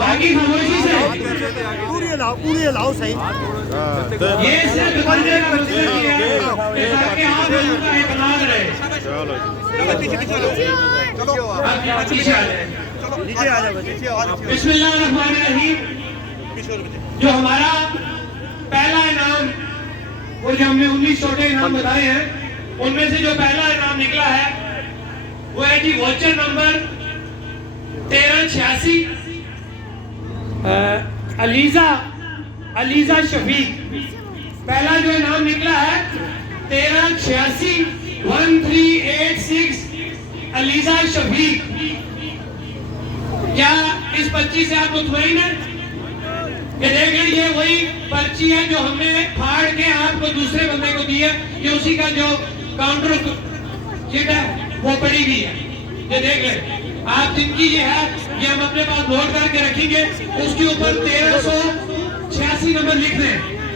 बाकी खामोशी से पूरी लाओ सही। ये सिर्फ बंदे का मतलब ये है कि सबके हाथ में उनका इकरार रहे। पीछे आ जाए। बिस्मिल्लाहिर्रहमानिर्रहीम। जो हमारा पहला इनाम, वो जो हमने 19 छोटे इनाम बताए हैं, उनमें से जो पहला इनाम निकला है वो है जी वॉचर नंबर 1386 अलीजा शफीक। पहला जो इनाम निकला है 1386 1386 अलीजा शफीक। क्या इस पर्ची से आप मुतमईन हैं? ये देख लीजिए, वही पर्ची है जो हमने फाड़ के आपको दूसरे बंदे को दी है। ये उसी का जो काउंटर चिट है वो पड़ी हुई है, ये देख लें आप। जिनकी ये है ये हम अपने पास नोट करके रखेंगे, उसके ऊपर 1386 नंबर लिख दें।